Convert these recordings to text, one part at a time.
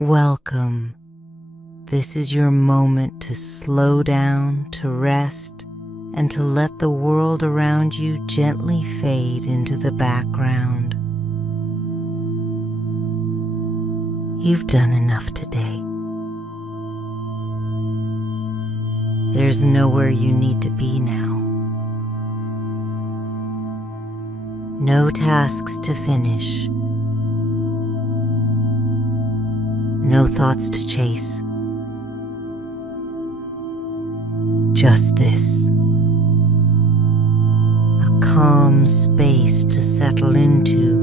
Welcome. This is your moment to slow down, to rest, and to let the world around you gently fade into the background. You've done enough today. There's nowhere you need to be now. No tasks to finish. No thoughts to chase. Just this. A calm space to settle into,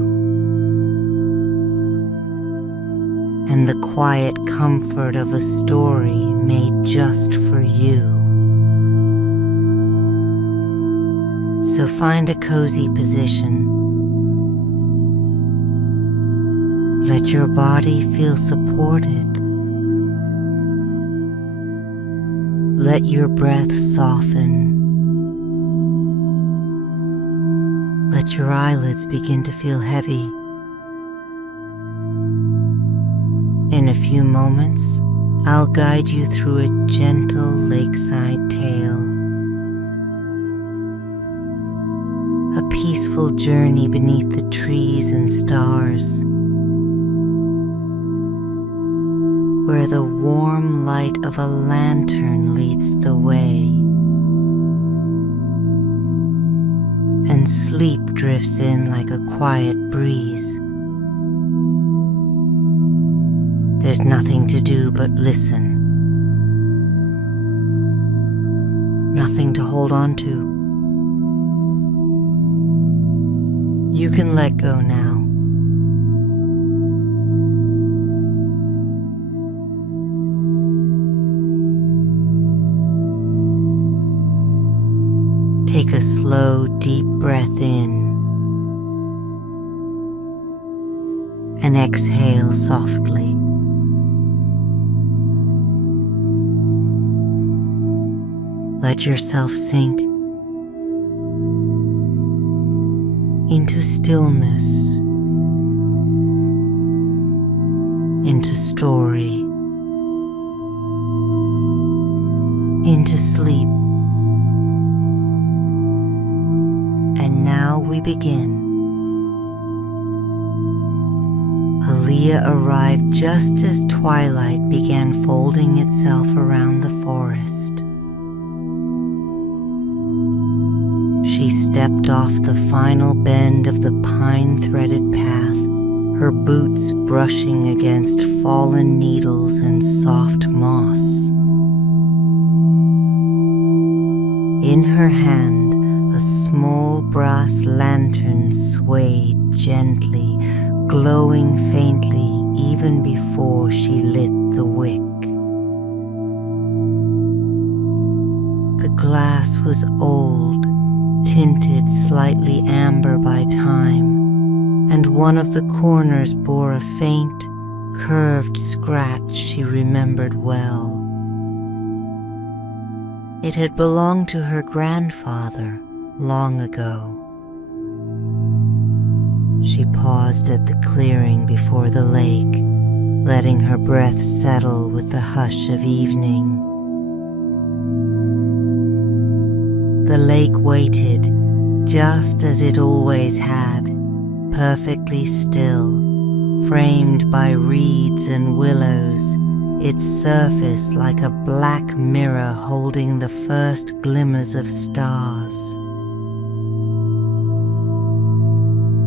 and the quiet comfort of a story made just for you. So find a cozy position. Let your body feel supported. Let your breath soften. Let your eyelids begin to feel heavy. In a few moments, I'll guide you through a gentle lakeside tale. A peaceful journey beneath the trees and stars, where the warm light of a lantern leads the way, and sleep drifts in like a quiet breeze. There's nothing to do but listen. Nothing to hold on to. You can let go now. Take a slow, deep breath in and exhale softly. Let yourself sink into stillness, into story, into sleep. And now we begin. Elia arrived just as twilight began folding itself around the forest. She stepped off the final bend of the pine-threaded path, her boots brushing against fallen needles and soft moss. In her hand, a small brass lantern swayed gently, glowing faintly even before she lit the wick. The glass was old, tinted slightly amber by time, and one of the corners bore a faint, curved scratch she remembered well. It had belonged to her grandfather long ago. She paused at the clearing before the lake, letting her breath settle with the hush of evening. The lake waited, just as it always had, perfectly still, framed by reeds and willows, its surface like a black mirror holding the first glimmers of stars.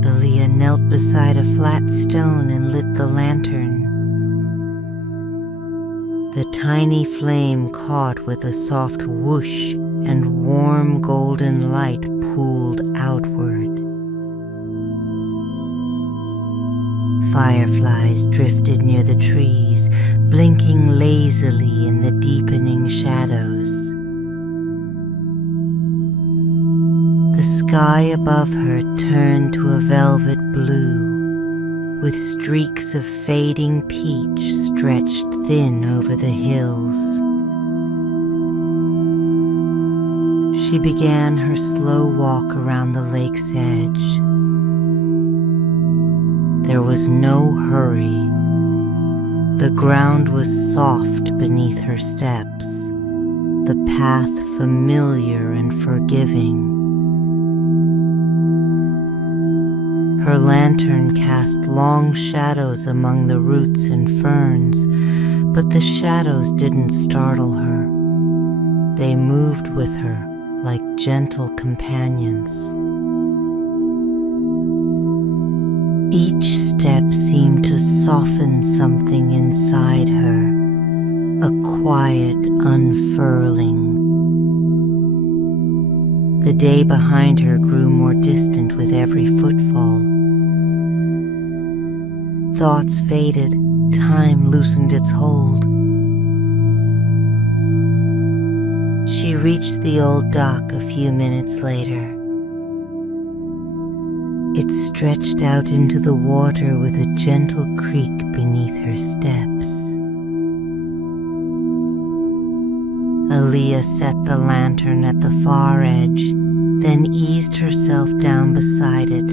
Elia knelt beside a flat stone and lit the lantern. The tiny flame caught with a soft whoosh, and warm golden light pooled outward. Fireflies drifted near the trees, blinking lazily in the deepening shadows. The sky above her turned to a velvet blue, with streaks of fading peach stretched thin over the hills. She began her slow walk around the lake's edge. There was no hurry, The ground was soft beneath her steps, the path familiar and forgiving. Her lantern cast long shadows among the roots and ferns, but the shadows didn't startle her. They moved with her like gentle companions. Each step seemed to soften something inside her, a quiet unfurling. The day behind her grew more distant with every footfall. Thoughts faded, time loosened its hold. She reached the old dock a few minutes later. It stretched out into the water with a gentle creak beneath her steps. Elia set the lantern at the far edge, then eased herself down beside it,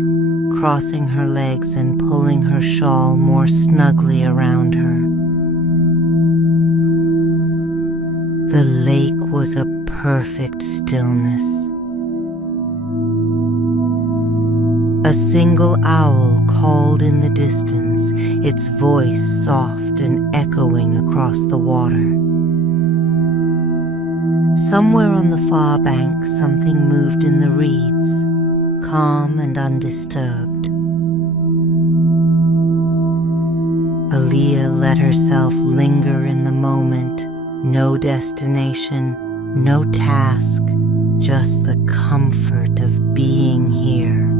crossing her legs and pulling her shawl more snugly around her. The lake was a perfect stillness. A single owl called in the distance, its voice soft and echoing across the water. Somewhere on the far bank, something moved in the reeds, calm and undisturbed. Elia let herself linger in the moment, no destination, no task, just the comfort of being here.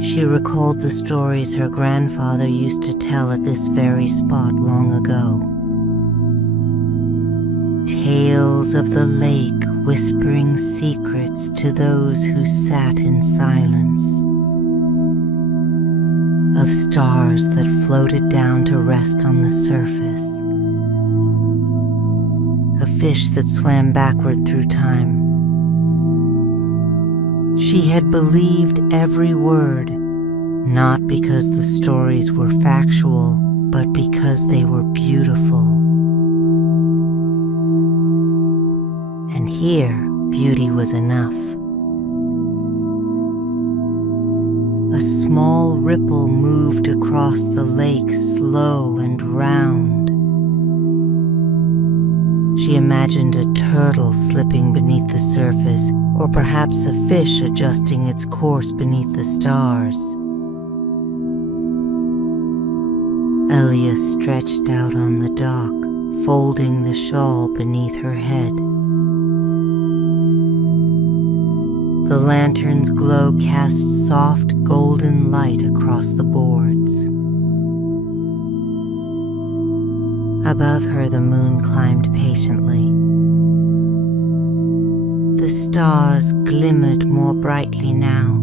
She recalled the stories her grandfather used to tell at this very spot long ago. Tales of the lake whispering secrets to those who sat in silence. Of stars that floated down to rest on the surface. A fish that swam backward through time. She had believed every word, not because the stories were factual, but because they were beautiful. And here, beauty was enough. A small ripple moved across the lake, slow and round. She imagined a turtle slipping beneath the surface, or perhaps a fish adjusting its course beneath the stars. Elia stretched out on the dock, folding the shawl beneath her head. The lantern's glow cast soft golden light across the boards. Above her the moon climbed patiently. The stars glimmered more brightly now,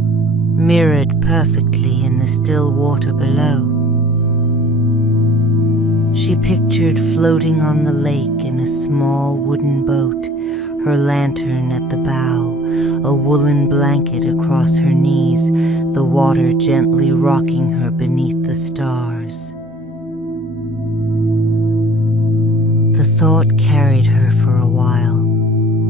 mirrored perfectly in the still water below. She pictured floating on the lake in a small wooden boat, her lantern at the bow, a woolen blanket across her knees, the water gently rocking her beneath the stars. The thought carried her for a while,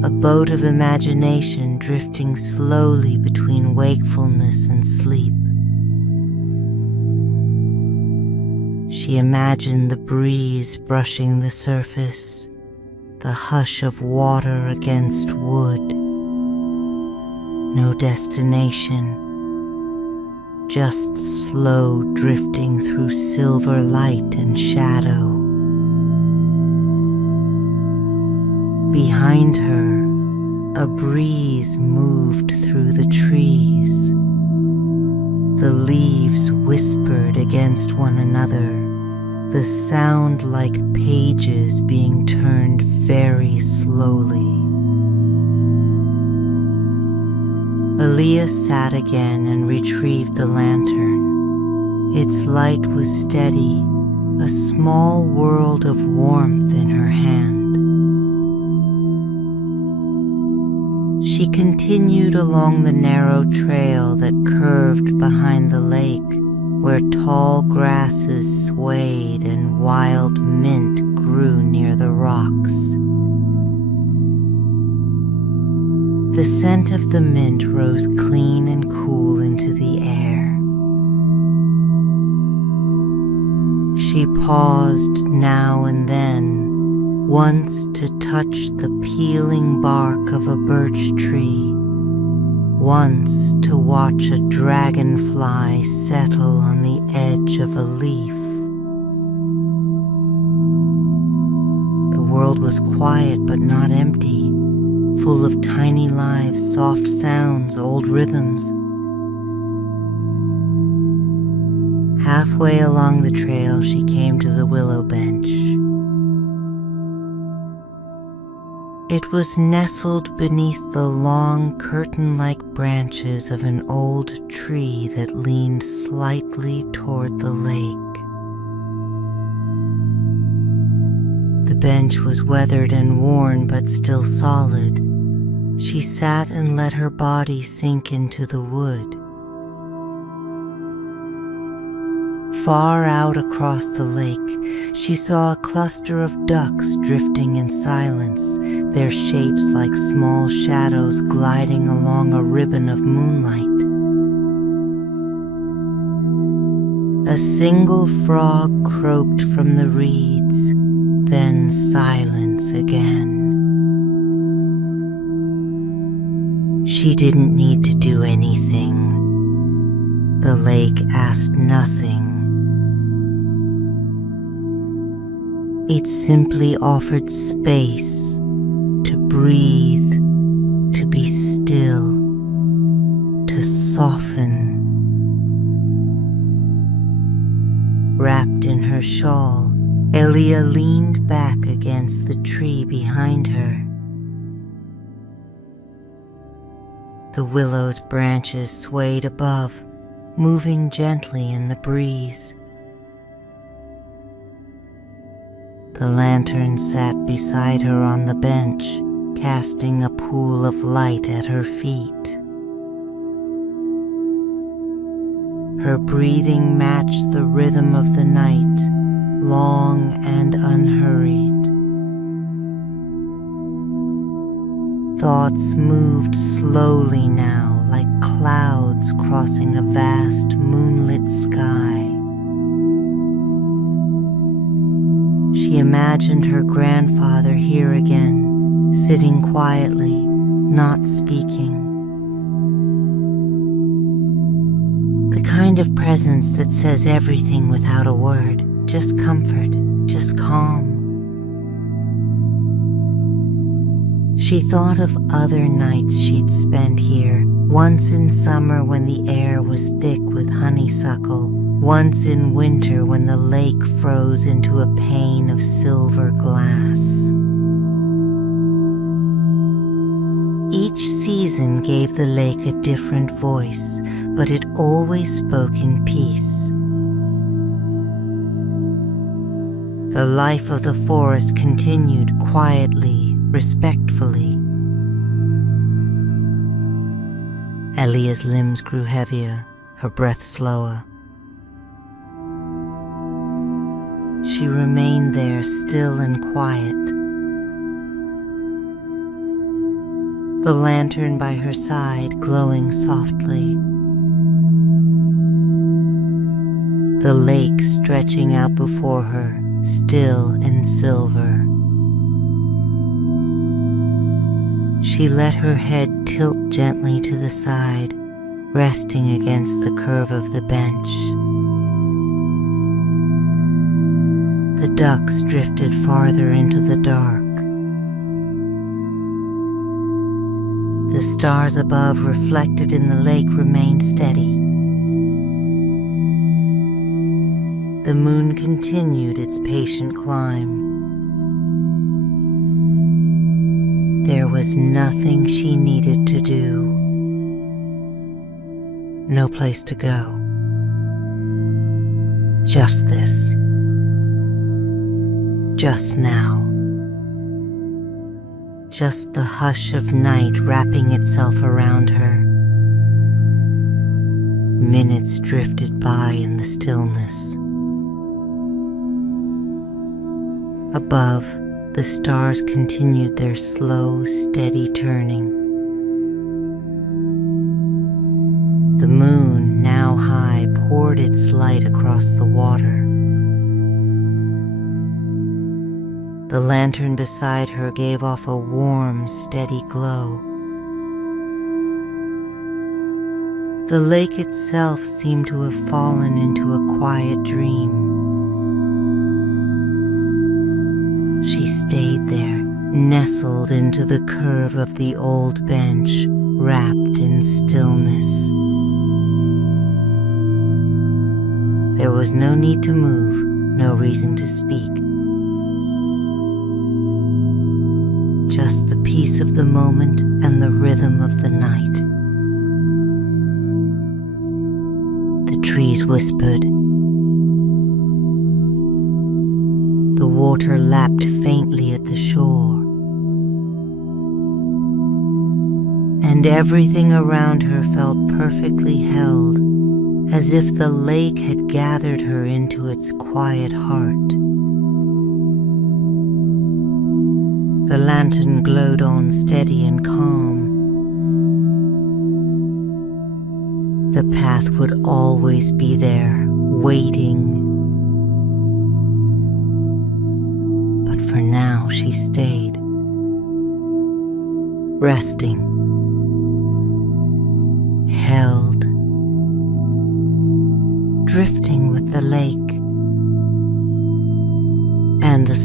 a boat of imagination drifting slowly between wakefulness and sleep. She imagined the breeze brushing the surface, the hush of water against wood. No destination, just slow drifting through silver light and shadow. Behind her, a breeze moved through the trees. The leaves whispered against one another, the sound like pages being turned very slowly. Elia sat again and retrieved the lantern. Its light was steady, a small world of warmth in her hand. She continued along the narrow trail that curved behind the lake, where tall grasses swayed and wild mint grew near the rocks. The scent of the mint rose clean and cool into the air. She paused now and then, once to touch the peeling bark of a birch tree, once to watch a dragonfly settle on the edge of a leaf. The world was quiet but not empty, full of tiny lives, soft sounds, old rhythms. Halfway along the trail, she came to the willow bench. It was nestled beneath the long curtain-like branches of an old tree that leaned slightly toward the lake. The bench was weathered and worn but still solid. She sat and let her body sink into the wood. Far out across the lake, she saw a cluster of ducks drifting in silence, their shapes like small shadows gliding along a ribbon of moonlight. A single frog croaked from the reeds, then silence again. She didn't need to do anything. The lake asked nothing. It simply offered space to breathe, to be still, to soften. Wrapped in her shawl, Elia leaned back against the tree behind her. The willow's branches swayed above, moving gently in the breeze. The lantern sat beside her on the bench, casting a pool of light at her feet. Her breathing matched the rhythm of the night, long and unhurried. Thoughts moved slowly now, like clouds crossing a vast moonlit sky. She imagined her grandfather here again, sitting quietly, not speaking. The kind of presence that says everything without a word, just comfort, just calm. She thought of other nights she'd spent here, once in summer when the air was thick with honeysuckle, once in winter when the lake froze into a pane of silver glass. Each season gave the lake a different voice, but it always spoke in peace. The life of the forest continued quietly, respectfully. Elia's limbs grew heavier, her breath slower. She remained there, still and quiet. The lantern by her side glowing softly. The lake stretching out before her, still and silver. She let her head tilt gently to the side, resting against the curve of the bench. The ducks drifted farther into the dark. The stars above, reflected in the lake, remained steady. The moon continued its patient climb. There was nothing she needed to do. No place to go. Just this. Just now. Just the hush of night wrapping itself around her. Minutes drifted by in the stillness. Above, the stars continued their slow, steady turning. The moon, now high, poured its light across the water. The lantern beside her gave off a warm, steady glow. The lake itself seemed to have fallen into a quiet dream. She stayed there, nestled into the curve of the old bench, wrapped in stillness. There was no need to move, no reason to speak. Just the peace of the moment and the rhythm of the night. The trees whispered. The water lapped faintly at the shore. And everything around her felt perfectly held, as if the lake had gathered her into its quiet heart. The lantern glowed on steady and calm. The path would always be there, waiting. But for now she stayed, resting, held, drifting with the lake and the